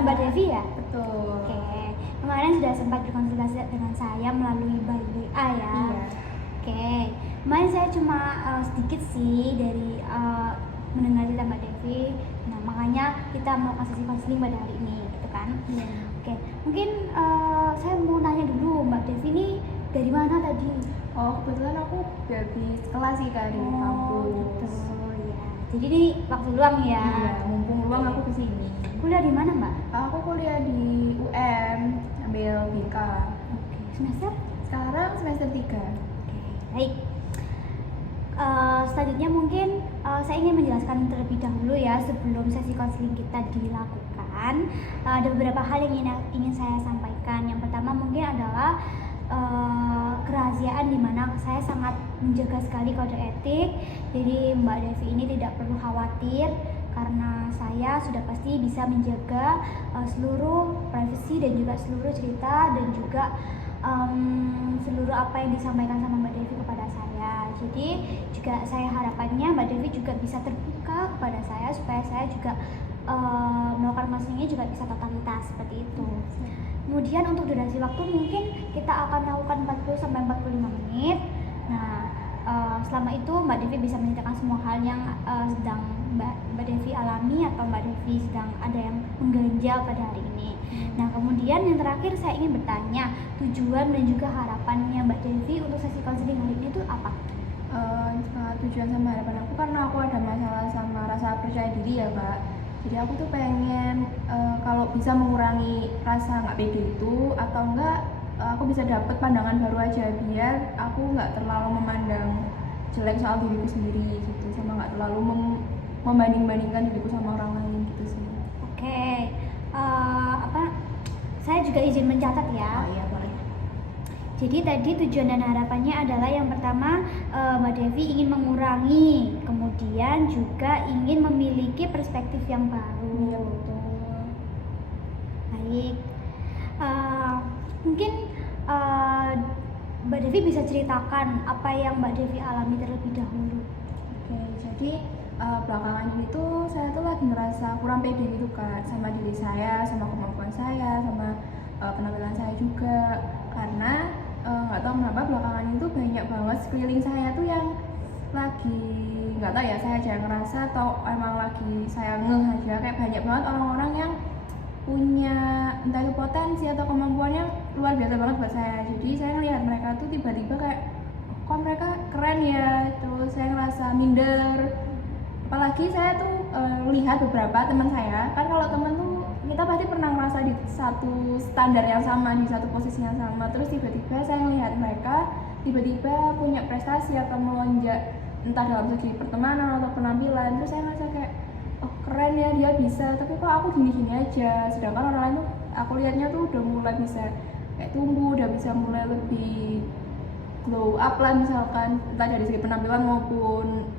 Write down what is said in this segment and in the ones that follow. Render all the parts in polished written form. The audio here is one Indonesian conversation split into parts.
dengan Mbak Devi ya? Betul. Oke, kemarin sudah sempat berkonsultasi dengan saya melalui by WA ya. Iya. Oke, kemarin saya cuma sedikit sih dari mendengar cerita Mbak Devi. Nah, makanya kita mau kasih konseling pada hari ini, gitu kan? Iya. Oke, mungkin saya mau nanya dulu, Mbak Devi ini dari mana tadi? Oh, kebetulan aku habis kelas sih Kak, di kampus. Gitu ya. Jadi ini waktu luang ya? Iya, mumpung luang aku kesini. Kuliah di mana, Mbak? Aku kuliah di UM, ambil BK. Oke, semester? Sekarang semester 3. Oke, baik. Selanjutnya mungkin saya ingin menjelaskan terlebih dahulu ya sebelum sesi konseling kita dilakukan. Ada beberapa hal yang ingin saya sampaikan. Yang pertama mungkin adalah kerahasiaan, di mana saya sangat menjaga sekali kode etik. Jadi Mbak Devi ini tidak perlu khawatir karena saya sudah pasti bisa menjaga seluruh privasi dan juga seluruh cerita dan juga seluruh apa yang disampaikan sama Mbak Devi kepada saya. Jadi juga saya harapannya Mbak Devi juga bisa terbuka kepada saya supaya saya juga melakukan konselingnya juga bisa totalitas seperti itu. Kemudian untuk durasi waktu mungkin kita akan melakukan 40-45 menit. Nah, selama itu Mbak Devi bisa menceritakan semua hal yang sedang Mbak Devi alami atau Mbak Devi sedang ada yang mengganjal pada hari ini. Nah, kemudian yang terakhir saya ingin bertanya tujuan dan juga harapannya Mbak Devi untuk sesi konseling hari ini itu apa? Tujuan sama harapan aku karena aku ada masalah sama rasa percaya diri ya Kak. Jadi aku tuh pengen kalau bisa mengurangi rasa nggak pede itu, atau enggak aku bisa dapet pandangan baru aja biar aku nggak terlalu memandang jelek soal diriku sendiri gitu, sama nggak terlalu membanding-bandingkan diriku sama orang lain gitu sih. Oke, saya juga izin mencatat ya. Iya boleh. Jadi tadi tujuan dan harapannya adalah yang pertama Mbak Devi ingin mengurangi, kemudian juga ingin memiliki perspektif yang baru. Iya betul. Baik, mungkin Mbak Devi bisa ceritakan apa yang Mbak Devi alami terlebih dahulu. Oke, jadi belakangan ini tuh saya tuh lagi ngerasa kurang pede gitu Kak, sama diri saya, sama kemampuan saya, sama penampilan saya juga. Karena nggak tahu kenapa belakangan itu banyak banget sekeliling saya tuh yang lagi, nggak tahu ya, saya aja yang ngerasa atau emang lagi saya ngeh aja, kayak banyak banget orang-orang yang punya entah itu potensi atau kemampuan yang luar biasa banget buat saya. Jadi saya ngelihat mereka tuh tiba-tiba kayak kok mereka keren ya, terus saya ngerasa minder. Apalagi saya tuh melihat beberapa teman saya, kan kalau teman tuh kita pasti pernah ngerasa di satu standar yang sama, di satu posisi yang sama. Terus tiba-tiba saya melihat mereka tiba-tiba punya prestasi atau melonjak entah dalam segi pertemanan atau penampilan. Terus saya ngerasa kayak oh keren ya dia bisa, tapi kok aku gini-gini aja. Sedangkan orang lain tuh aku lihatnya tuh udah mulai bisa kayak tumbuh, udah bisa mulai lebih glow up lah misalkan, entah dari segi penampilan maupun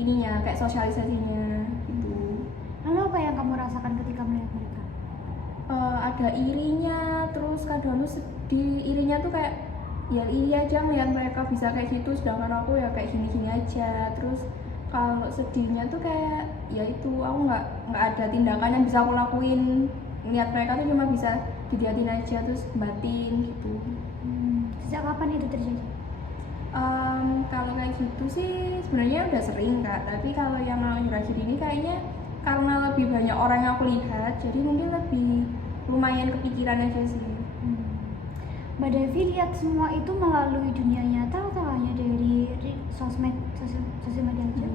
ininya kayak sosialisasinya gitu. Lalu apa yang kamu rasakan ketika melihat mereka? Ada irinya, terus kadang tuh sedih. Irinya tuh kayak ya iri aja ngeliat mereka bisa kayak gitu, sedangkan aku ya kayak gini-gini aja. Terus kalau sedihnya tuh kayak ya itu aku nggak ada tindakan yang bisa aku lakuin. Ngeliat mereka tuh cuma bisa diliatin aja terus batin gitu. Sejak kapan itu terjadi? Kalau kayak gitu sih sebenarnya udah sering Kak, tapi kalau yang akhir-akhir ini kayaknya karena lebih banyak orang yang aku lihat, jadi mungkin lebih lumayan kepikiran aja sih. Mbak Devi lihat semua itu melalui dunia nyata atau hanya dari sosial media aja?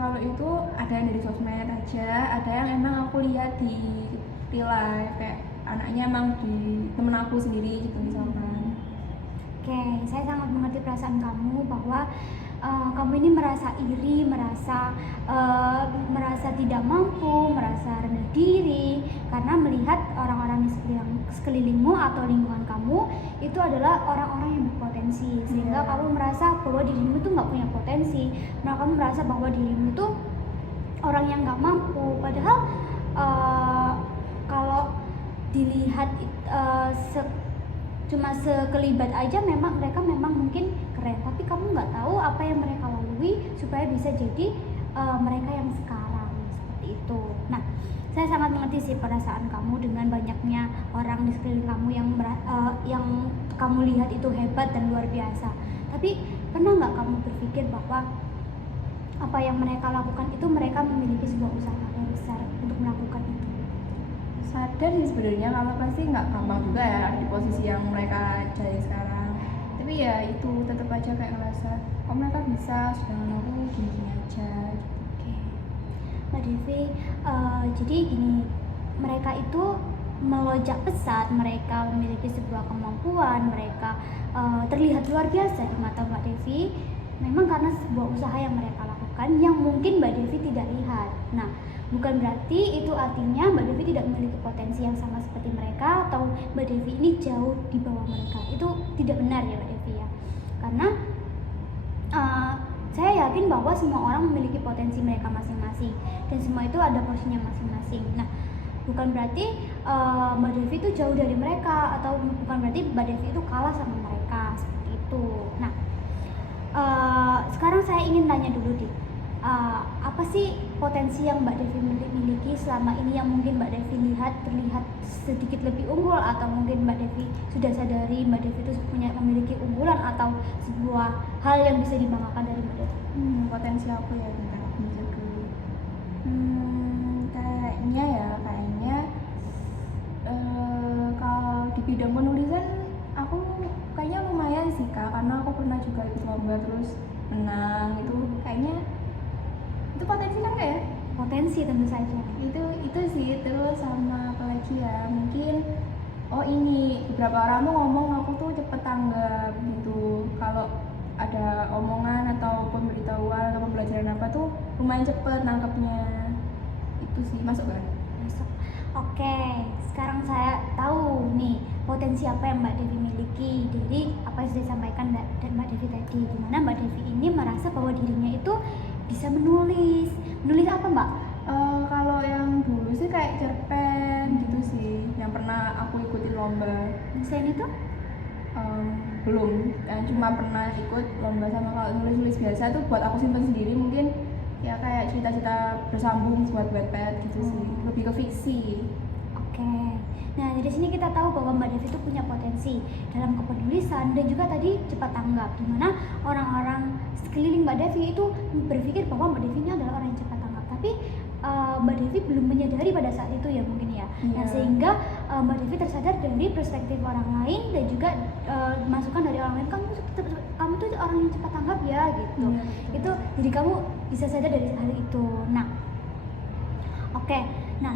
Kalau itu ada yang dari sosmed aja, ada yang emang aku lihat di real life, kayak anaknya emang di temen aku sendiri gitu misalkan. Oke, saya sangat mengerti perasaan kamu bahwa kamu ini merasa iri, merasa tidak mampu, merasa rendah diri karena melihat orang-orang di sekelilingmu atau lingkungan kamu itu adalah orang-orang yang berpotensi, sehingga kamu merasa bahwa dirimu itu nggak punya potensi. Nah, kamu merasa bahwa dirimu itu orang yang nggak mampu, padahal kalau dilihat cuma sekelibat aja mereka memang mungkin keren, tapi kamu nggak tahu apa yang mereka lalui supaya bisa jadi mereka yang sekarang seperti itu. Nah, saya sangat mengerti sih perasaan kamu dengan banyaknya orang di sekeliling kamu yang kamu lihat itu hebat dan luar biasa. Tapi pernah nggak kamu berpikir bahwa apa yang mereka lakukan itu mereka memiliki sebuah usaha yang besar untuk melakukan itu? Sadar sih sebenarnya kalau pasti nggak gampang juga ya di posisi yang mereka jadi sekarang. Tapi ya itu tetap aja kayak ngerasa kok mereka bisa, sedangkan aku gini-gini aja. Oke, Mbak Devi, jadi gini, mereka itu melonjak pesat, mereka memiliki sebuah kemampuan, mereka terlihat luar biasa di mata Mbak Devi. Memang karena sebuah usaha yang mereka lakukan yang mungkin Mbak Devi tidak lihat. Nah, bukan berarti itu artinya Mbak Devi tidak memiliki potensi yang sama seperti mereka atau Mbak Devi ini jauh di bawah mereka. Itu tidak benar ya Mbak Devi ya. Karena saya yakin bahwa semua orang memiliki potensi mereka masing-masing dan semua itu ada porsinya masing-masing. Nah, bukan berarti Mbak Devi itu jauh dari mereka atau bukan berarti Mbak Devi itu kalah sama mereka seperti itu. Nah, sekarang saya ingin tanya dulu nih, apa sih potensi yang Mbak Devi miliki selama ini yang mungkin Mbak Devi lihat terlihat sedikit lebih unggul, atau mungkin Mbak Devi sudah sadari Mbak Devi itu memiliki unggulan atau sebuah hal yang bisa dibanggakan dari Mbak Devi? Potensi aku ya bentar aku mikir dulu. Kayaknya kalau di bidang penulisan aku kayaknya lumayan sih Kak, karena aku pernah juga ikut lomba terus menang. Itu kayaknya itu potensi kan Kak ya? Potensi tentu saja. Itu sih. Terus sama apa lagi ya, mungkin ini beberapa orang tuh ngomong aku tuh cepet tanggap gitu. Kalau ada omongan atau pemberitahuan atau pembelajaran apa tuh lumayan cepet nangkepnya. Itu sih, masuk kan? Masuk. Oke, sekarang saya tahu nih potensi apa yang Mbak Devi miliki. Jadi apa yang sudah disampaikan Mbak Devi tadi, di mana Mbak Devi ini merasa bahwa dirinya itu bisa menulis. Menulis apa Mbak? Kalau yang dulu sih kayak cerpen gitu sih, yang pernah aku ikutin lomba. Selain itu? Belum, cuma pernah ikut lomba. Sama kalau nulis-nulis biasa tuh buat aku simpen sendiri, mungkin ya kayak cerita-cerita bersambung buat Wattpad gitu sih, lebih ke fiksi. Oke. Nah, dari sini kita tahu bahwa Mbak Devi itu punya potensi dalam kepenulisan dan juga tadi cepat tanggap, di mana orang-orang sekeliling Mbak Devi itu berpikir bahwa Mbak Devi ini adalah orang yang cepat tanggap, tapi Mbak Devi belum menyadari pada saat itu ya mungkin ya. Nah, sehingga Mbak Devi tersadar dari perspektif orang lain dan juga masukan dari orang lain, kamu tuh orang yang cepat tanggap ya gitu. Itu jadi kamu bisa sadar dari hal itu. Nah, oke. Nah,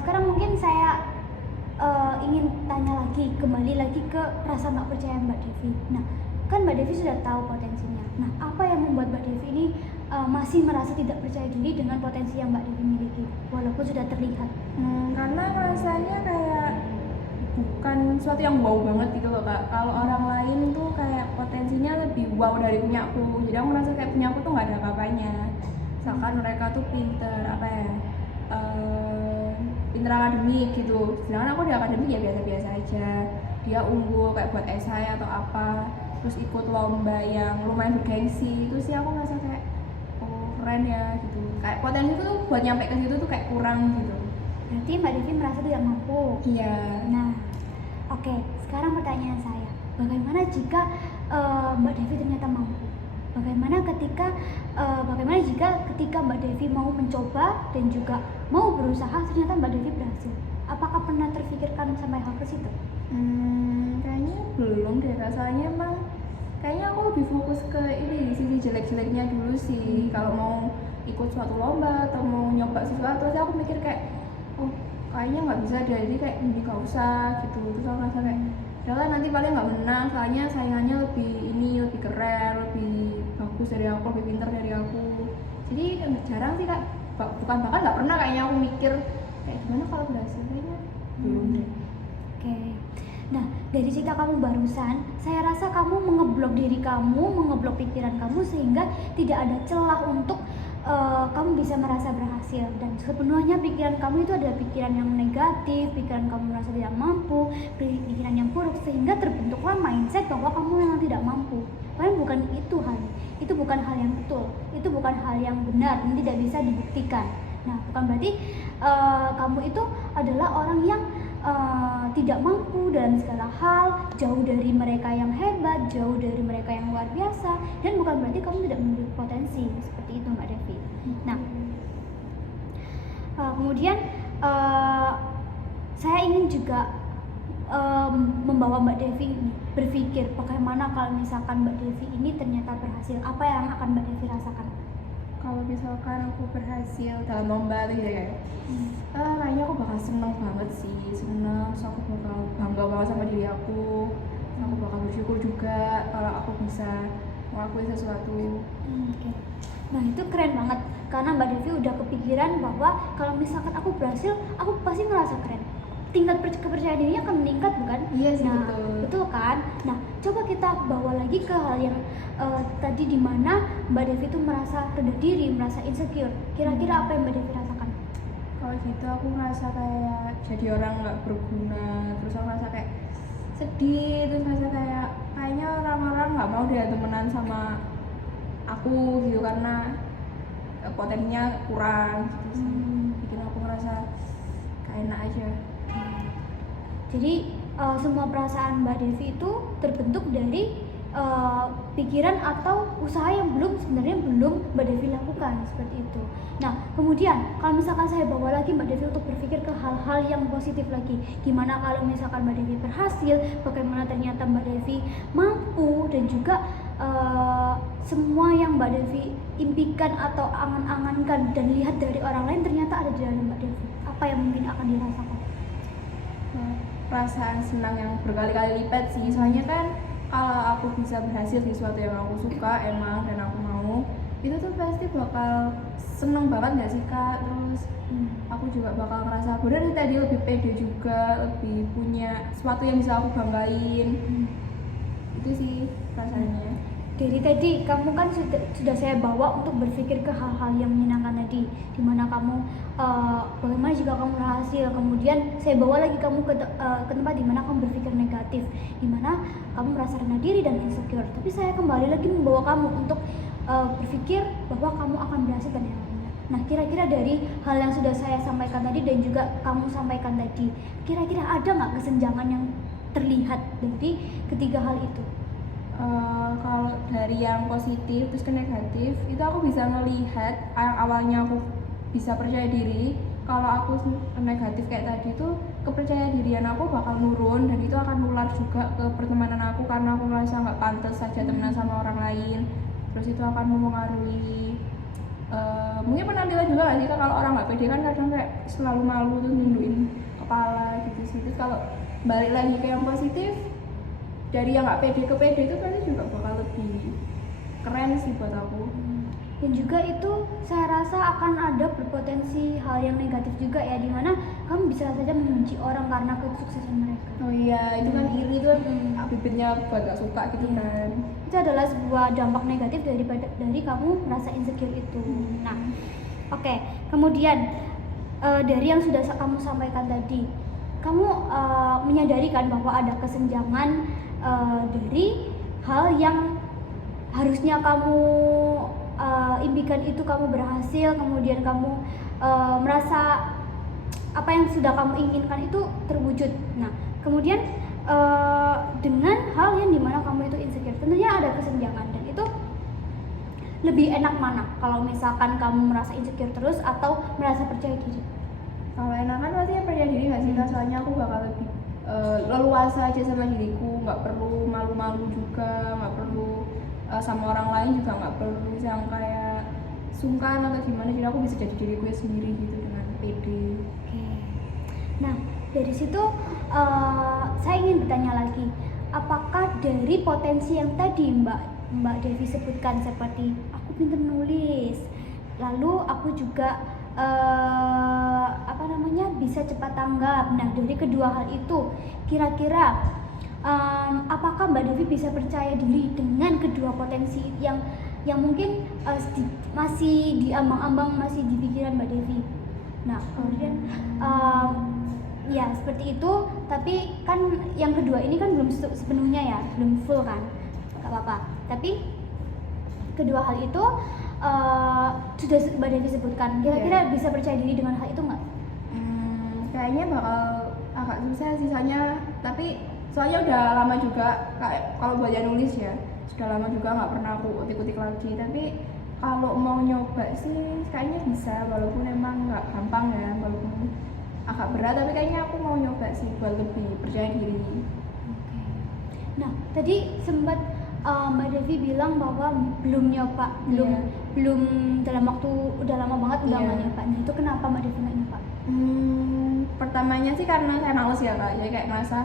sekarang mungkin saya ingin tanya lagi, kembali lagi ke rasa nggak percaya Mbak Devi. Nah, kan Mbak Devi sudah tahu potensinya. Nah, apa yang membuat Mbak Devi ini masih merasa tidak percaya diri dengan potensi yang Mbak Devi miliki, walaupun sudah terlihat? Karena rasanya kayak bukan sesuatu yang wow banget gitu loh Kak. Kalau orang lain tuh kayak potensinya lebih wow dari punya aku. Jadi aku merasa kayak punya aku tuh nggak ada apa-apanya. Misalkan mereka tuh pinter pinter akademik gitu, sedangkan aku di akademik ya biasa-biasa aja. Dia unggul kayak buat esai atau apa, terus ikut lomba yang lumayan bergengsi. Itu sih aku ngerasa kayak keren ya gitu. Kayak potensi itu tuh buat nyampe ke situ tuh kayak kurang gitu. Berarti Mbak Devi merasa tidak mampu. Iya. Nah, oke. Sekarang pertanyaan saya, bagaimana jika Mbak Devi ternyata mampu? Bagaimana jika ketika Mbak Devi mau mencoba dan juga mau berusaha ternyata Mbak Devi berhasil? Apakah pernah terfikirkan sampai hal ke situ? Kayaknya belum deh. Rasanya emang kayaknya aku lebih fokus ke ini, sisi jelek-jeleknya dulu sih. Kalau mau ikut suatu lomba atau mau nyoba sesuatu, terus aku mikir kayak kayaknya nggak bisa deh, jadi kayak ini nggak usah gitu. Terus aku rasa kayak jangan, nanti paling nggak menang, soalnya saingannya lebih keren, lebih bagus dari aku, lebih pintar dari aku. Jadi jarang sih Kak, bahkan nggak pernah kayaknya aku mikir kayak gimana kalau berhasil. Kayaknya belum deh. Oke. Nah, dari cerita kamu barusan, saya rasa kamu mengeblok diri kamu, mengeblok pikiran kamu sehingga tidak ada celah untuk kamu bisa merasa berhasil. Dan sepenuhnya pikiran kamu itu adalah pikiran yang negatif, pikiran kamu merasa tidak mampu, pikiran yang buruk, sehingga terbentuklah mindset bahwa kamu memang tidak mampu. Padahal bukan itu hal, itu bukan hal yang betul, itu bukan hal yang benar dan tidak bisa dibuktikan. Nah, bukan berarti kamu itu adalah orang yang tidak mampu dalam segala hal, jauh dari mereka yang hebat, jauh dari mereka yang luar biasa, dan bukan berarti kamu tidak memiliki potensi seperti itu, Mbak Devi. Nah, kemudian saya ingin juga membawa Mbak Devi berpikir bagaimana kalau misalkan Mbak Devi ini ternyata berhasil, apa yang akan Mbak Devi rasakan? Kalau misalkan aku berhasil dalam lomba gitu ya, kayaknya aku bakal seneng banget sih, so aku bakal bangga banget sama diri aku bakal bersyukur juga kalau aku bisa melakukan sesuatu. Okay. Nah, itu keren banget karena Mbak Devi udah kepikiran bahwa kalau misalkan aku berhasil, aku pasti merasa keren. Tingkat kepercayaan dirinya akan meningkat, bukan? Iya sih, nah, betul kan? Nah, coba kita bawa lagi ke hal yang tadi dimana Mbak Devi itu merasa rendah diri, merasa insecure. Kira-kira apa yang Mbak Devi rasakan? Kalau gitu aku ngerasa kayak jadi orang nggak berguna, terus aku ngerasa kayak sedih, terus ngerasa kayaknya orang-orang nggak mau dia temenan sama aku gitu karena potensinya kurang gitu sih. Bikin aku ngerasa gak enak aja. Jadi semua perasaan Mbak Devi itu terbentuk dari pikiran atau usaha yang sebenarnya belum Mbak Devi lakukan, seperti itu. Nah, kemudian kalau misalkan saya bawa lagi Mbak Devi untuk berpikir ke hal-hal yang positif lagi, gimana kalau misalkan Mbak Devi berhasil, bagaimana ternyata Mbak Devi mampu, dan juga semua yang Mbak Devi impikan atau angan-angankan dan lihat dari orang lain ternyata ada di dalam Mbak Devi. Apa yang mungkin akan dirasakan? Perasaan senang yang berkali-kali lipat sih, soalnya kan kalau aku bisa berhasil di sesuatu yang aku suka emang dan aku mau, itu tuh pasti bakal seneng banget gak sih Kak? Terus aku juga bakal ngerasa bener tadi lebih pede juga, lebih punya sesuatu yang bisa aku banggain. Itu sih perasaannya. Dari tadi kamu kan sudah saya bawa untuk berpikir ke hal-hal yang menyenangkan tadi, dimana kamu bagaimana jika kamu berhasil, kemudian saya bawa lagi kamu ke tempat dimana kamu berpikir negatif, dimana kamu merasa rendah diri dan insecure. Tapi saya kembali lagi membawa kamu untuk berpikir bahwa kamu akan berhasil dan yang lainnya. Nah, kira-kira dari hal yang sudah saya sampaikan tadi dan juga kamu sampaikan tadi, kira-kira ada nggak kesenjangan yang terlihat dari ketiga hal itu? Kalau dari yang positif terus ke negatif, itu aku bisa melihat yang awalnya aku bisa percaya diri, kalau aku negatif kayak tadi tuh kepercayaan dirian aku bakal nurun, dan itu akan nular juga ke pertemanan aku karena aku merasa nggak pantas saja temenan sama orang lain. Terus itu akan mempengaruhi mungkin penampilan juga nggak sih, kalau orang nggak pede kan kadang kayak selalu malu tuh nundukin kepala gitu sih. Terus kalau balik lagi ke yang positif, dari yang nggak pede ke pede itu kan juga bakal lebih keren sih buat aku. Dan juga itu saya rasa akan ada berpotensi hal yang negatif juga ya, dimana kamu bisa saja membenci orang karena kesuksesan mereka. Oh iya, itu kan iri tuh bibitnya buat gak suka gitu kan. Itu adalah sebuah dampak negatif dari kamu merasa insecure itu. Nah, oke. Kemudian dari yang sudah kamu sampaikan tadi, kamu menyadari kan bahwa ada kesenjangan dari hal yang harusnya kamu impikan itu kamu berhasil, kemudian kamu merasa apa yang sudah kamu inginkan itu terwujud. Nah, kemudian dengan hal yang dimana kamu itu insecure, tentunya ada kesenjangan, dan itu lebih enak mana? Kalau misalkan kamu merasa insecure terus atau merasa percaya diri? Kalau enakan pasti percaya diri nggak sih? Soalnya aku bakal lebih leluasa aja sama diriku, nggak perlu malu-malu juga, nggak perlu sama orang lain juga, nggak perlu yang kayak sungkan atau gimana. Jadi aku bisa jadi diriku sendiri gitu dengan pede. Oke. Nah, dari situ saya ingin bertanya lagi, apakah dari potensi yang tadi Mbak Devi sebutkan, seperti aku pintar nulis, lalu aku juga bisa cepat tanggap. Nah, dari kedua hal itu, kira-kira apakah Mbak Devi bisa percaya diri dengan kedua potensi yang mungkin masih diambang-ambang, masih di pikiran Mbak Devi? Nah, kemudian ya seperti itu. Tapi kan yang kedua ini kan belum sepenuhnya ya, belum full kan, nggak apa-apa. Tapi kedua hal itu sudah Mbak Devi sebutkan. Kira-kira bisa percaya diri dengan hal itu nggak? Kayaknya bakal agak susah sih tapi soalnya udah lama juga kayak kalau belajar nulis ya, sudah lama juga nggak pernah aku utik-utik lagi. Tapi kalau mau nyoba sih kayaknya bisa, walaupun emang nggak gampang ya, walaupun agak berat, tapi kayaknya aku mau nyoba sih buat lebih percaya diri. Oke. Nah, tadi sempat Mbak Devi bilang bahwa belum nyoba, belum dalam waktu udah lama banget udah nggak nyoba. Nah, itu kenapa Mbak Devi nggak nyoba? Pertamanya sih karena saya males ya Kak, jadi kayak ngerasa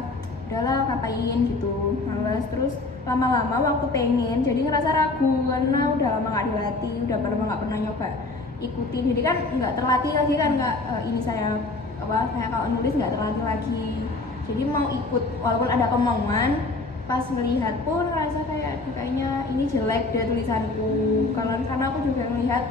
udahlah ngapain gitu, males. Terus lama-lama waktu pengen jadi ngerasa ragu karena udah lama nggak dilatih, udah lama nggak pernah nyoba ikutin, jadi kan nggak terlatih lagi kan, nggak ini saya kalau nulis nggak terlatih lagi, jadi mau ikut walaupun ada kemauan, pas melihat pun ngerasa kayaknya ini jelek deh tulisanku, karena aku juga melihat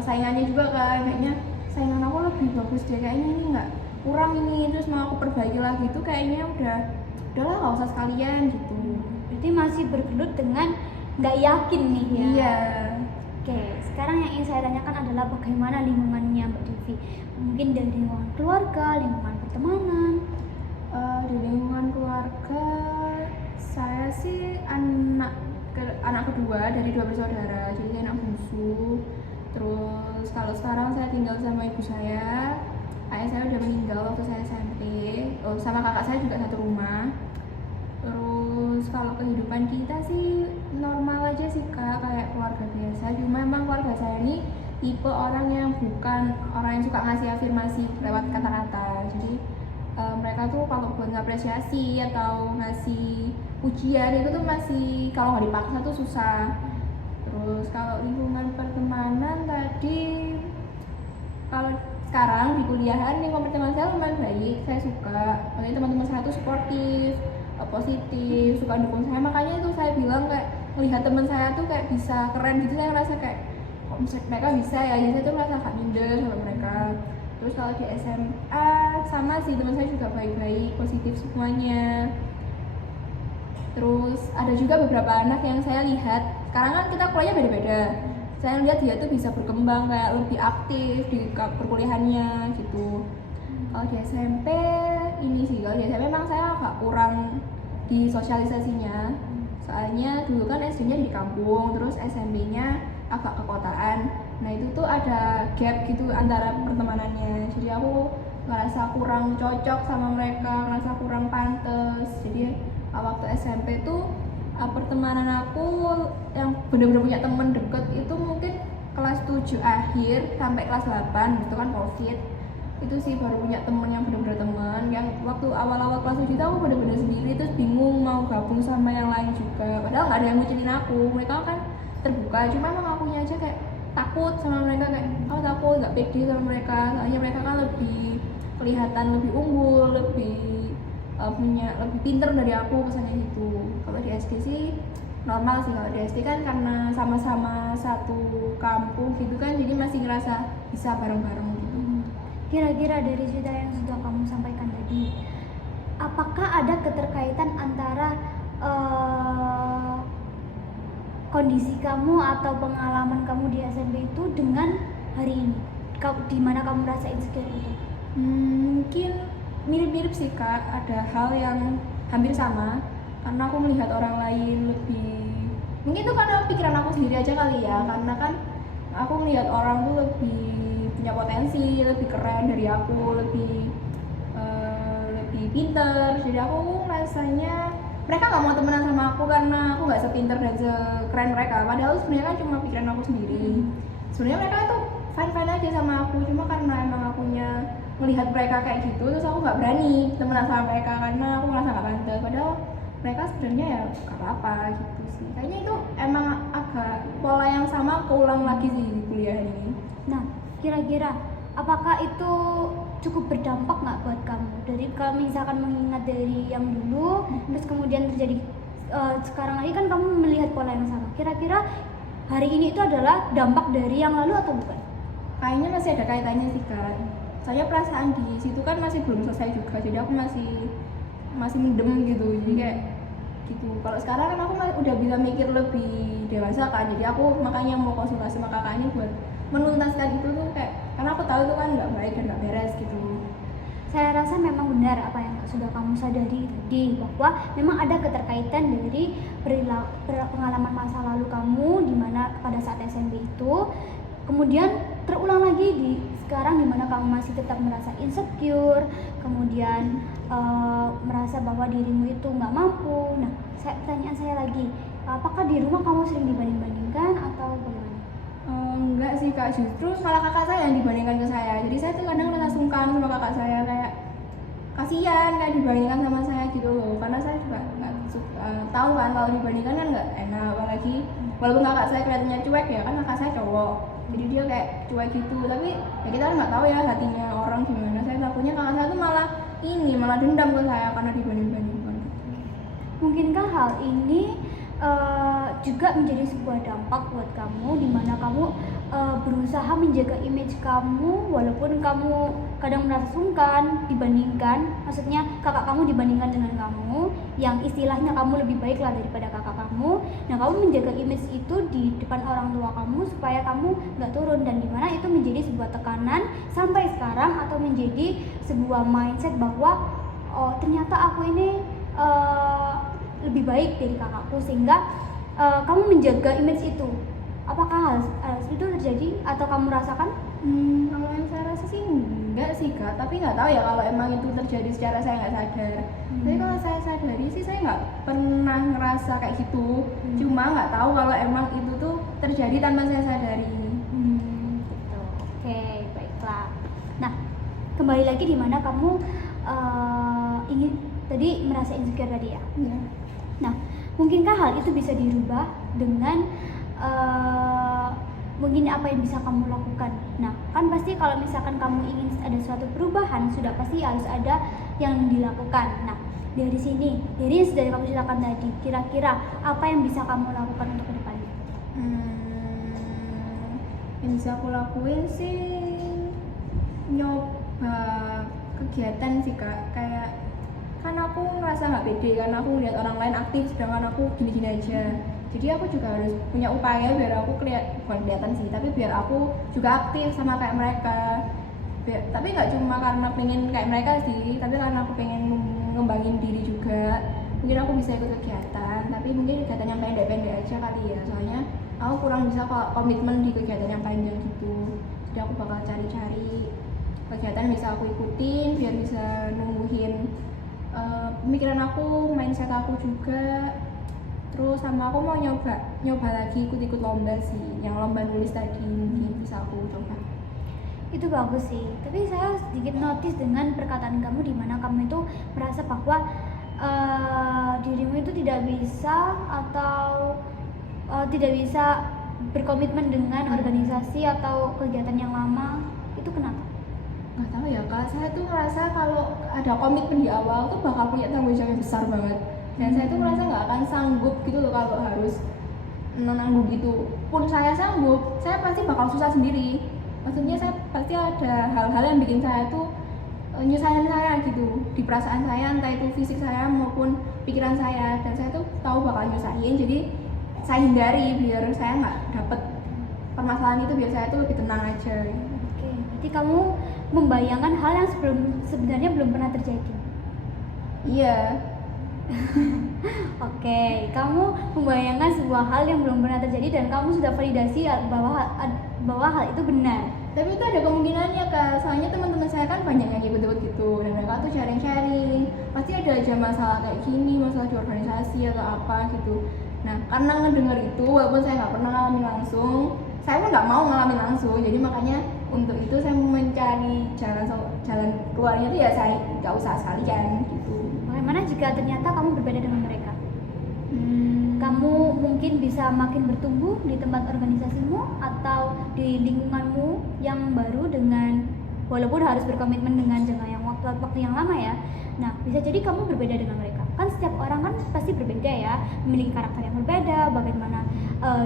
saingannya juga kan, kayaknya saingan aku lebih bagus deh, kayaknya ini nggak kurang ini, terus mau aku perbaiki lagi tuh kayaknya udahlah nggak usah sekalian gitu. Berarti masih bergelut dengan nggak yakin nih ya? Iya. Oke, sekarang yang ingin saya tanyakan adalah bagaimana lingkungannya Mbak Devi? Mungkin dari lingkungan keluarga, lingkungan pertemanan. Di lingkungan keluarga saya sih anak kedua dari 2 bersaudara, jadi saya anak bungsu. Terus kalau sekarang saya tinggal sama ibu saya, ayah saya udah meninggal waktu saya SMP. Sama kakak saya juga satu rumah. Terus kalau kehidupan kita sih normal aja sih Kak, kayak keluarga biasa. Cuma memang keluarga saya ini tipe orang yang bukan orang yang suka ngasih afirmasi lewat kata-kata. Jadi mereka tuh kalau buat ngapresiasi atau ngasih pujian itu tuh masih kalau nggak dipaksa tuh susah. Terus kalau lingkungan pertemanan tadi, kalau sekarang di kuliahan lingkungan pertemanan saya lumayan baik, saya suka. Makanya teman-teman saya tuh suportif, positif, suka dukung saya. Makanya itu saya bilang kayak melihat teman saya tuh kayak bisa keren gitu, saya ngerasa kayak kok mereka bisa ya, jadi saya tuh merasa agak minder sama mereka. Terus kalau di SMA sama sih, teman saya juga baik-baik, positif semuanya. Terus ada juga beberapa anak yang saya lihat, sekarang kan kita kuliahnya beda-beda, saya lihat dia tuh bisa berkembang kayak lebih aktif di perkuliahannya gitu. Kalau di SMP ini sih, kalau di SMP memang saya agak kurang di sosialisasinya, soalnya dulu kan SD-nya di kampung, terus SMP-nya agak kekotaan. Nah itu tuh ada gap gitu antara pertemanannya, jadi aku ngerasa kurang cocok sama mereka, ngerasa kurang pantas. Jadi waktu SMP tuh pertemanan aku yang benar-benar punya temen deket itu mungkin kelas 7 akhir sampai kelas 8, itu kan COVID. Itu sih baru punya temen yang benar-benar teman. Yang waktu awal-awal kelas 7 itu aku benar-benar sendiri, terus bingung mau gabung sama yang lain juga, padahal nggak ada yang ngucilin aku, mereka kan terbuka, cuma emang akunya aja kayak takut sama mereka, kayak aku takut, nggak pede sama mereka, soalnya mereka kan lebih kelihatan lebih unggul, lebih lebih pinter dari aku kesannya gitu. Kalau di SD sih normal sih, kalau di SD kan karena sama-sama satu kampung gitu kan, jadi masih ngerasa bisa bareng-bareng gitu. Kira-kira dari cerita yang sudah kamu sampaikan tadi, apakah ada keterkaitan antara kondisi kamu atau pengalaman kamu di SMP itu dengan hari ini, di mana kamu merasa insecure itu? Mungkin mirip-mirip sih Kak, ada hal yang hampir sama, karena aku melihat orang lain lebih, mungkin itu karena pikiran aku sendiri aja kali ya, karena kan aku melihat orang tuh lebih punya potensi, lebih keren dari aku, lebih pinter, jadi aku rasanya mereka nggak mau temenan sama aku karena aku nggak sepinter dan sekeren mereka, padahal sebenarnya kan cuma pikiran aku sendiri. Sebenarnya mereka itu fine-fine aja sama aku, cuma karena emang akunya melihat mereka kayak gitu, terus aku nggak berani temenan sama mereka karena aku merasa nggak pantas, padahal mereka sebenarnya ya nggak apa-apa gitu sih. Kayaknya itu emang agak pola yang sama keulang lagi sih di kuliah ini. Nah, kira-kira apakah itu cukup berdampak nggak buat kamu? Dari kalau misalkan mengingat dari yang dulu, terus kemudian terjadi sekarang lagi kan kamu melihat pola yang sama. Kira-kira hari ini itu adalah dampak dari yang lalu atau bukan? Kayaknya masih ada kaitannya sih Kak. Saya perasaan di situ kan masih belum selesai juga, jadi aku masih mendem gitu, jadi kayak gitu. Kalau sekarang kan aku udah bisa mikir lebih dewasa kan, jadi aku makanya mau konsultasi sama kakak ini buat menuntaskan itu tuh, kayak karena aku tahu itu kan nggak baik dan nggak beres gitu. Saya rasa memang benar apa yang sudah kamu sadari tadi, bahwa memang ada keterkaitan dari pengalaman masa lalu kamu di mana pada saat SMP itu, kemudian terulang lagi di sekarang di mana kamu masih tetap merasa insecure, kemudian merasa bahwa dirimu itu nggak mampu. Nah, pertanyaan saya lagi, apakah di rumah kamu sering dibanding-bandingkan atau bagaimana? Enggak sih kak, justru malah kakak saya yang dibandingkan ke saya. Jadi saya tuh kadang merasa sungkan sama kakak saya, kayak kasihan kayak dibandingkan sama saya gitu loh. Karena saya juga nggak tahu kan kalau dibandingkan kan nggak enak, apalagi walaupun kakak saya kelihatannya cuek ya, kan kakak saya cowok, jadi dia kayak cuek gitu. Tapi ya kita kan nggak tahu ya hatinya orang gimana. Saya takutnya kakak saya tuh malah dendam ke saya karena dibanding-bandingkan. Mungkinkah hal ini juga menjadi sebuah dampak buat kamu, di mana kamu berusaha menjaga image kamu walaupun kamu kadang merasa sungkan dibandingkan, maksudnya kakak kamu dibandingkan dengan kamu yang istilahnya kamu lebih baik lah daripada kakak kamu. Nah, kamu menjaga image itu di depan orang tua kamu supaya kamu nggak turun, dan dimana itu menjadi sebuah tekanan sampai sekarang, atau menjadi sebuah mindset bahwa oh, ternyata aku ini lebih baik dari kakakku, sehingga kamu menjaga image itu. Apakah hal itu terjadi atau kamu rasakan? Kalau yang saya rasa sih enggak sih kak, tapi nggak tahu ya kalau emang itu terjadi secara saya nggak sadar. Tapi kalau saya sadari sih saya nggak pernah ngerasa kayak gitu. Cuma nggak tahu kalau emang itu tuh terjadi tanpa saya sadari. Gitu. Oke, baiklah. Nah, kembali lagi di mana kamu ingin tadi merasa insecure tadi ya? Iya. Nah, mungkinkah hal itu bisa dirubah dengan mungkin apa yang bisa kamu lakukan? Nah, kan pasti kalau misalkan kamu ingin ada suatu perubahan, sudah pasti harus ada yang dilakukan. Nah, dari sini, dari yang sudah kamu ceritakan tadi, kira-kira apa yang bisa kamu lakukan untuk kedepannya? Yang bisa aku lakuin sih nyoba kegiatan sih kak, kayak kan aku ngerasa nggak pede karena aku ngeliat orang lain aktif sedangkan aku gini-gini aja. Jadi aku juga harus punya upaya biar aku bukan kelihatan sih, tapi biar aku juga aktif sama kayak mereka. Tapi nggak cuma karena pengen kayak mereka sih, tapi karena aku pengen ngembangin diri juga. Mungkin aku bisa ikut kegiatan, tapi mungkin kegiatan yang pendek-pendek aja kali ya, soalnya aku kurang bisa komitmen di kegiatan yang panjang gitu. Jadi aku bakal cari-cari kegiatan yang bisa aku ikutin biar bisa numbuhin pemikiran aku, mindset aku juga. Terus sama aku mau nyoba lagi ikut lomba sih, yang lomba nulis tadi mungkin bisa aku coba. Itu bagus sih, tapi saya sedikit notice dengan perkataan kamu di mana kamu itu merasa bahwa dirimu itu tidak bisa atau tidak bisa berkomitmen dengan organisasi atau kegiatan yang lama. Itu kenapa? Nggak tahu ya kak, saya tuh ngerasa kalau ada komitmen di awal tuh bakal punya tanggung jawab yang besar banget, dan saya tuh ngerasa nggak akan sanggup gitu loh kalau harus menanggung gitu. Pun saya sanggup, saya pasti bakal susah sendiri. Maksudnya saya pasti ada hal-hal yang bikin saya tuh nyusahin saya gitu di perasaan saya, entah itu fisik saya maupun pikiran saya, dan saya tuh tahu bakal nyusahin, jadi saya hindari biar saya nggak dapet permasalahan itu, biar saya tuh lebih tenang aja. Oke, berarti kamu membayangkan hal yang sebenarnya belum pernah terjadi. Iya. Oke, kamu membayangkan sebuah hal yang belum pernah terjadi dan kamu sudah validasi bahwa hal itu benar. Tapi itu ada kemungkinannya kak, soalnya teman-teman saya kan banyak yang ikut-ikut gitu, dan mereka tuh sharing-sharing, pasti ada aja masalah kayak gini, masalah di organisasi atau apa gitu. Nah, karena ngedenger itu, walaupun saya nggak pernah ngalamin langsung, saya pun nggak mau ngalamin langsung, jadi makanya untuk itu saya mencari jalan keluarnya itu ya saya nggak usah sekalian gitu. Bagaimana jika ternyata kamu berbeda dengan mereka? Kamu mungkin bisa makin bertumbuh di tempat organisasimu atau di lingkunganmu yang baru, dengan walaupun harus berkomitmen dengan jangka yang waktu yang lama ya. Nah, bisa jadi kamu berbeda dengan mereka. Kan setiap orang kan pasti berbeda ya, memiliki karakter yang berbeda, bagaimana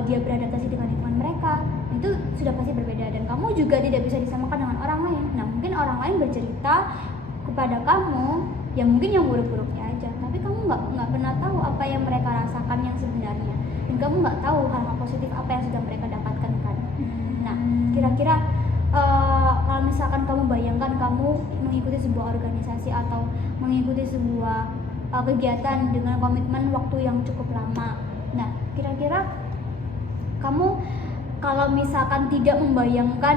dia beradaptasi dengan lingkungan mereka. Itu sudah pasti berbeda, dan kamu juga tidak bisa disamakan dengan orang lain. Nah, mungkin orang lain bercerita kepada kamu ya mungkin yang buruk-buruknya aja, tapi kamu nggak pernah tahu apa yang mereka rasakan yang sebenarnya, dan kamu nggak tahu hal-hal positif apa yang sudah mereka dapatkan kan. Nah, kira-kira kalau misalkan kamu bayangkan kamu mengikuti sebuah organisasi atau mengikuti sebuah kegiatan dengan komitmen waktu yang cukup lama. Nah, kira-kira kamu kalau misalkan tidak membayangkan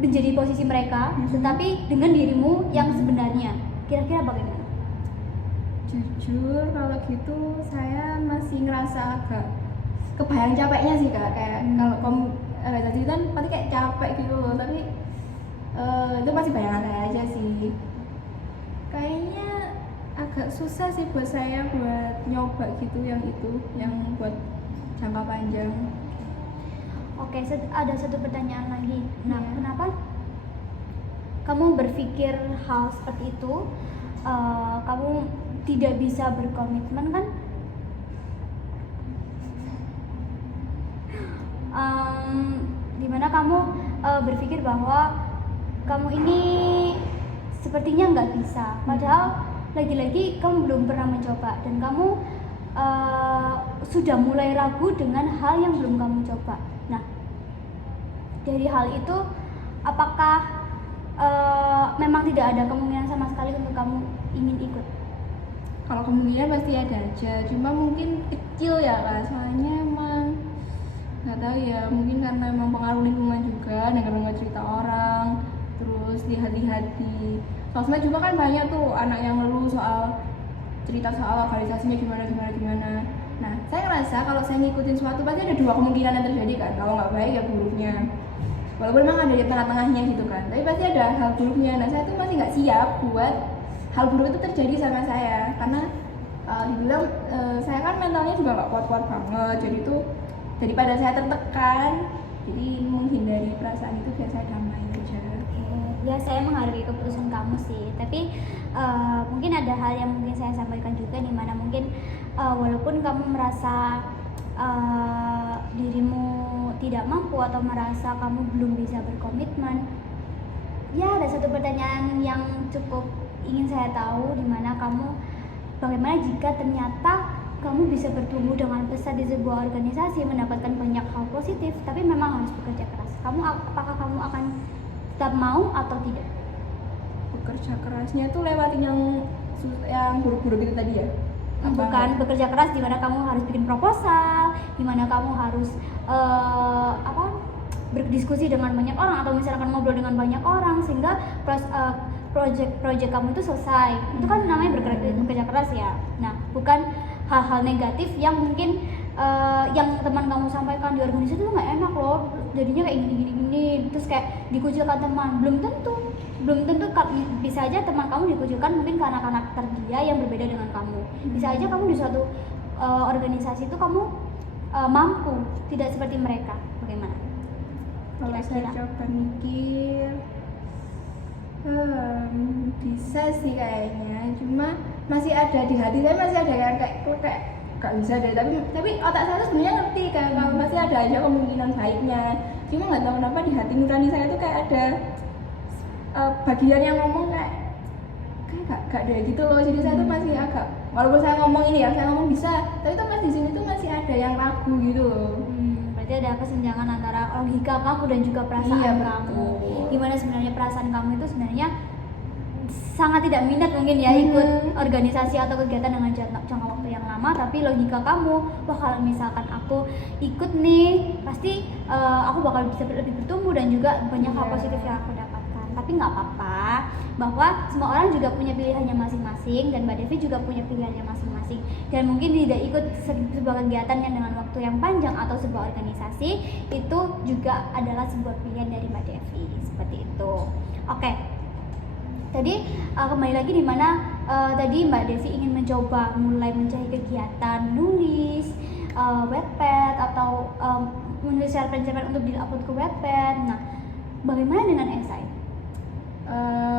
menjadi posisi mereka, tetapi dengan dirimu yang sebenarnya, kira-kira bagaimana? Jujur kalau gitu saya masih ngerasa agak kebayang capeknya sih Kak. Kayak kalau kamu organisasi kan pasti kayak capek gitu loh, tapi itu masih bayangan saya aja sih. Kayaknya agak susah sih buat saya buat nyoba gitu yang buat jangka panjang. Oke, ada satu pertanyaan lagi. Nah, kenapa kamu berpikir hal seperti itu? Kamu tidak bisa berkomitmen kan? Dimana kamu berpikir bahwa kamu ini sepertinya nggak bisa, padahal lagi-lagi kamu belum pernah mencoba dan kamu sudah mulai ragu dengan hal yang belum kamu coba. Nah, dari hal itu apakah memang tidak ada kemungkinan sama sekali untuk kamu ingin ikut? Kalau kemungkinan pasti ada aja, cuma mungkin kecil ya Kak, soalnya emang nggak tahu ya, mungkin karena emang pengaruh lingkungan juga, dengar-dengar cerita orang, terus lihat-lihat di sosmed juga kan banyak tuh anak yang ngeluh soal cerita soal organisasinya gimana. Nah, saya ngerasa kalau saya ngikutin suatu pasti ada dua kemungkinan yang terjadi kan, kalau nggak baik ya buruknya. Walaupun memang ada di tengah-tengahnya gitu kan, tapi pasti ada hal buruknya. Nah, saya tuh masih nggak siap buat hal buruk itu terjadi sama saya, karena dibilang saya kan mentalnya juga nggak kuat-kuat banget, jadi tuh daripada saya tertekan, jadi menghindari perasaan itu biar saya damai aja. Ya, saya menghargai keputusan kamu sih, tapi mungkin ada hal yang mungkin saya sampaikan juga, di mana mungkin walaupun kamu merasa dirimu tidak mampu atau merasa kamu belum bisa berkomitmen, ya ada satu pertanyaan yang cukup ingin saya tahu, di mana kamu bagaimana jika ternyata kamu bisa bertumbuh dengan pesat di sebuah organisasi, mendapatkan banyak hal positif, tapi memang harus bekerja keras. Apakah kamu akan tetap mau atau tidak? Bekerja kerasnya tuh lewatin yang buruk-buruk itu tadi ya? Bukan bekerja keras di mana kamu harus bikin proposal, di mana kamu harus berdiskusi dengan banyak orang, atau misalkan ngobrol dengan banyak orang sehingga project kamu itu selesai. Itu kan namanya bekerja keras ya. Nah, bukan hal-hal negatif yang mungkin yang teman kamu sampaikan di organisasi itu nggak enak loh, jadinya kayak gini, terus kayak dikucilkan teman. Belum tentu bisa aja teman kamu dikucilkan mungkin karena karakter dia yang berbeda dengan kamu. Bisa aja kamu di suatu organisasi itu kamu mampu tidak seperti mereka. Bagaimana? Kalau saya coba mikir, bisa sih kayaknya, cuma masih ada di hati saya, masih ada yang kayak gak bisa deh, tapi otak saya sebenarnya ngerti kan kalau masih ada aja kemungkinan baiknya, cuma nggak tahu kenapa di hati nurani saya tuh kayak ada bagian yang ngomong kayak gak ada gitu loh. Jadi saya tuh masih agak, walaupun saya ngomong ini ya, saya ngomong bisa, tapi tuh pas di sini tuh masih ada yang ragu gitu loh. Berarti ada kesenjangan antara logika kamu dan juga perasaan kamu. Gimana sebenarnya perasaan kamu itu sebenarnya sangat tidak minat mungkin ya ikut organisasi atau kegiatan dengan jangka waktu yang lama, tapi logika kamu, wah kalau misalkan aku ikut nih pasti aku bakal bisa lebih bertumbuh dan juga banyak hal positif yang aku dapatkan. Tapi nggak apa-apa, bahwa semua orang juga punya pilihannya masing-masing, dan Mbak Devi juga punya pilihannya masing-masing, dan mungkin tidak ikut sebuah kegiatan yang dengan waktu yang panjang atau sebuah organisasi itu juga adalah sebuah pilihan dari Mbak Devi, seperti itu. Oke. Tadi kembali lagi di mana tadi Mbak Devi ingin mencoba mulai mencari kegiatan nulis, Wattpad atau menulis cerpen-cerpen untuk di-upload ke Wattpad. Nah, bagaimana dengan esai?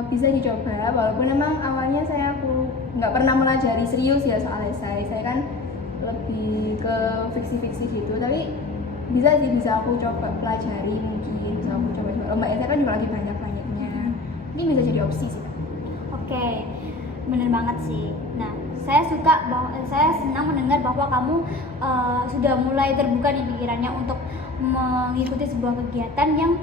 Bisa dicoba, walaupun memang awalnya aku nggak pernah melajari serius ya soal esai. Saya kan lebih ke fiksi-fiksi gitu, tapi bisa aku coba pelajari, mungkin bisa aku coba. Mbak esai kan juga lagi banyak-banyaknya, ini bisa jadi opsi sih. Oke. Bener banget sih. Nah, saya senang mendengar bahwa kamu sudah mulai terbuka di pikirannya untuk mengikuti sebuah kegiatan yang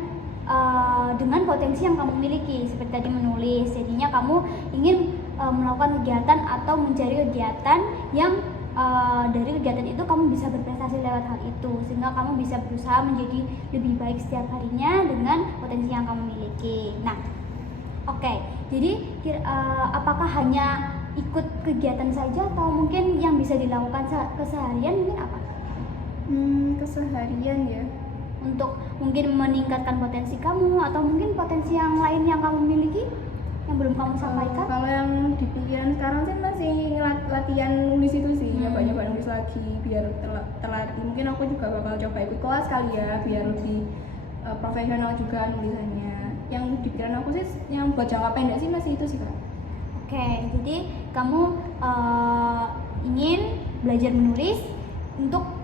dengan potensi yang kamu miliki, seperti tadi menulis. Jadinya kamu ingin melakukan kegiatan atau mencari kegiatan yang dari kegiatan itu kamu bisa berprestasi lewat hal itu, sehingga kamu bisa berusaha menjadi lebih baik setiap harinya dengan potensi yang kamu miliki. Nah, oke. Jadi apakah hanya ikut kegiatan saja atau mungkin yang bisa dilakukan keseharian mungkin apa? Keseharian ya. Untuk mungkin meningkatkan potensi kamu atau mungkin potensi yang lain yang kamu miliki yang belum kamu sampaikan? Kalau yang di pikiran sekarang sih masih latihan nulis itu sih, nyoba nulis lagi biar terlatih. Mungkin aku juga bakal coba ikut kelas kali ya biar lebih profesional juga nulisannya. Yang di pikiran aku sih yang buat jangka pendek sih masih itu sih Kak. Oke, jadi kamu ingin belajar menulis untuk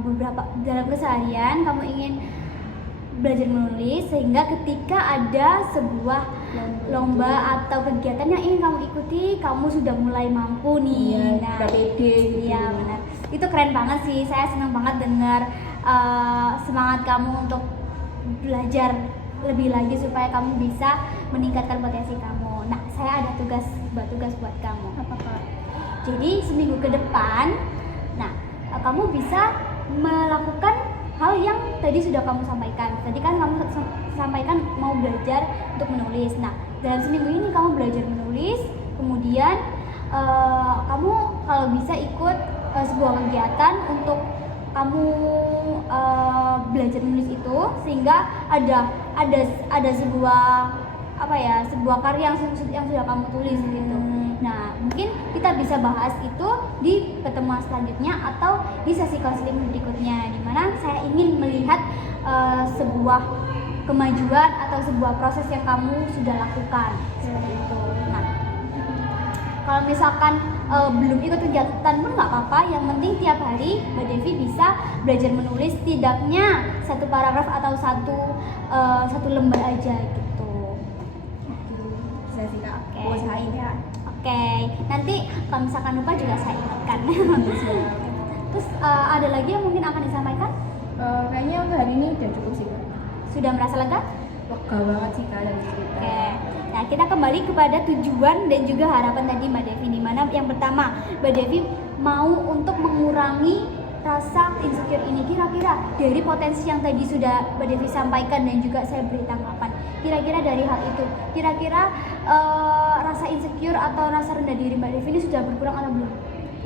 beberapa dalam keseharian kamu ingin belajar menulis sehingga ketika ada sebuah lomba atau kegiatan yang ingin kamu ikuti kamu sudah mulai mampu nih. Nah, pede gitu. Iya benar, itu keren banget sih. Saya senang banget dengar semangat kamu untuk belajar lebih lagi supaya kamu bisa meningkatkan potensi kamu. Nah, saya ada tugas buat kamu. Apa Kak? Jadi seminggu ke depan, nah kamu bisa melakukan hal yang tadi sudah kamu sampaikan. Tadi kan kamu sampaikan mau belajar untuk menulis. Nah, dalam seminggu ini kamu belajar menulis, kemudian kamu kalau bisa ikut sebuah kegiatan untuk kamu belajar menulis itu, sehingga ada sebuah karya yang sudah kamu tulis gitu. Nah, mungkin kita bisa bahas itu di pertemuan selanjutnya atau di sesi konseling berikutnya, di mana saya ingin melihat sebuah kemajuan atau sebuah proses yang kamu sudah lakukan seperti itu. Nah, kalau misalkan belum ikut kegiatan pun nggak apa-apa, yang penting tiap hari Mbak Devi bisa belajar menulis setidaknya satu paragraf atau satu lembar aja gitu. Bisa sih Kak. Oke. Usahain ya. Oke, nanti kalau misalkan lupa juga saya ingatkan. Terus ada lagi yang mungkin akan disampaikan? Kayaknya untuk hari ini udah cukup sih Kak. Sudah merasa lega? Lega banget sih Kak dari cerita. Oke. Nah, kita kembali kepada tujuan dan juga harapan tadi Mbak Devi, di mana yang pertama Mbak Devi mau untuk mengurangi rasa insecure ini. Kira-kira dari potensi yang tadi sudah Mbak Devi sampaikan dan juga saya beri tanggapan, kira-kira dari hal itu, kira-kira rasa insecure atau rasa rendah diri Mbak Devi ini sudah berkurang atau belum?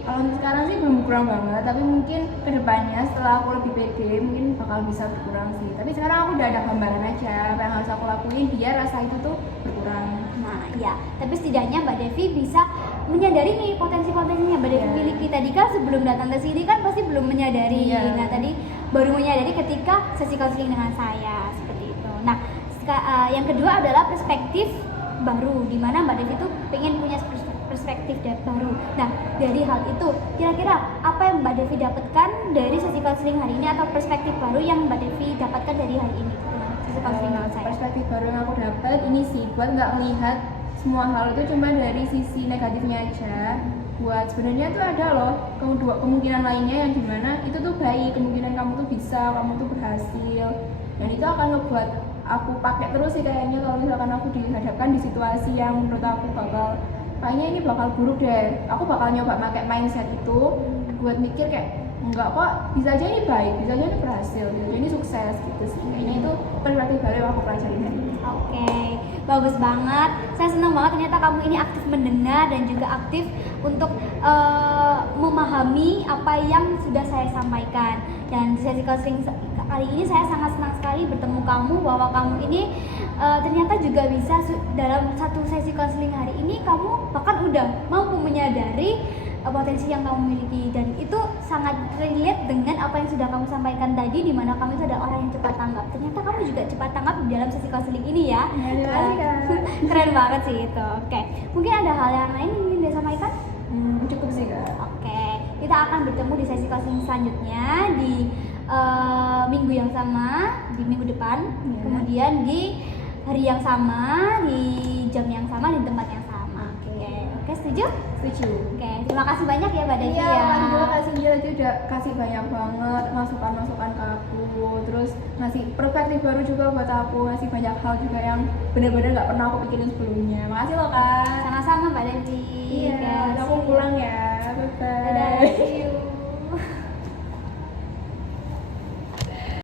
Kalau untuk sekarang sih belum berkurang banget, tapi mungkin kedepannya setelah aku lebih pede mungkin bakal bisa berkurang sih. Tapi sekarang aku udah ada gambaran aja apa yang harus aku lakuin biar rasa itu tuh berkurang. Nah iya, tapi setidaknya Mbak Devi bisa menyadari nih potensi-potensinya Mbak Devi miliki. Tadi kan sebelum datang ke sini kan pasti belum menyadari. Nah tadi baru menyadari ketika sesi counseling dengan saya seperti itu. Nah yang kedua adalah perspektif baru, di mana Mbak Devi tuh pengen punya perspektif baru. Nah, dari hal itu, kira-kira apa yang Mbak Devi dapatkan dari sesi counseling hari ini atau perspektif baru yang Mbak Devi dapatkan dari hari ini dengan sesi counseling dengan saya? Perspektif baru yang aku dapat ini sih buat nggak melihat semua hal itu cuma dari sisi negatifnya aja. Buat sebenarnya tuh ada loh kemungkinan lainnya yang dimana itu tuh baik, kemungkinan kamu tuh bisa, kamu tuh berhasil, dan itu akan ngebuat aku pakai terus sih kayaknya kalau misalkan aku dihadapkan di situasi yang menurut aku kayaknya ini bakal buruk deh, aku bakal nyoba pakai mindset itu buat mikir kayak enggak kok, bisa aja ini baik, bisa aja ini berhasil, bisa aja ini sukses gitu sih. Kayaknya itu perspektif baru yang aku pelajari hari ini. Oke, bagus banget. Saya senang banget ternyata kamu ini aktif mendengar dan juga aktif untuk memahami apa yang sudah saya sampaikan. Dan di sesi counseling kali ini saya sangat senang sekali bertemu kamu, bahwa kamu ini ternyata juga bisa dalam satu sesi counseling hari ini kamu bahkan udah mampu menyadari potensi yang kamu miliki, dan itu sangat relate dengan apa yang sudah kamu sampaikan tadi, di mana kamu itu adalah orang yang cepat tanggap. Ternyata kamu juga cepat tanggap di dalam sesi counseling ini ya. Keren banget sih itu. Oke, mungkin ada hal yang lain yang ingin disampaikan? Cukup sih Kak. Oke, kita akan bertemu di sesi counseling selanjutnya di minggu yang sama, di minggu depan, kemudian di hari yang sama, di jam yang sama, di tempat yang sama. Oke, setuju. Oke, terima kasih banyak ya Mbak Devi Iya, ya. terima kasih Angel, dia udah kasih banyak banget masukan-masukan ke aku, terus ngasih perspektif baru juga buat aku, ngasih banyak hal juga yang benar-benar nggak pernah aku pikirin sebelumnya. Makasih loh kak. Sama-sama Mbak Devi. Iya, Oke, aku see you. pulang ya. Bye Dadah, bye. see you.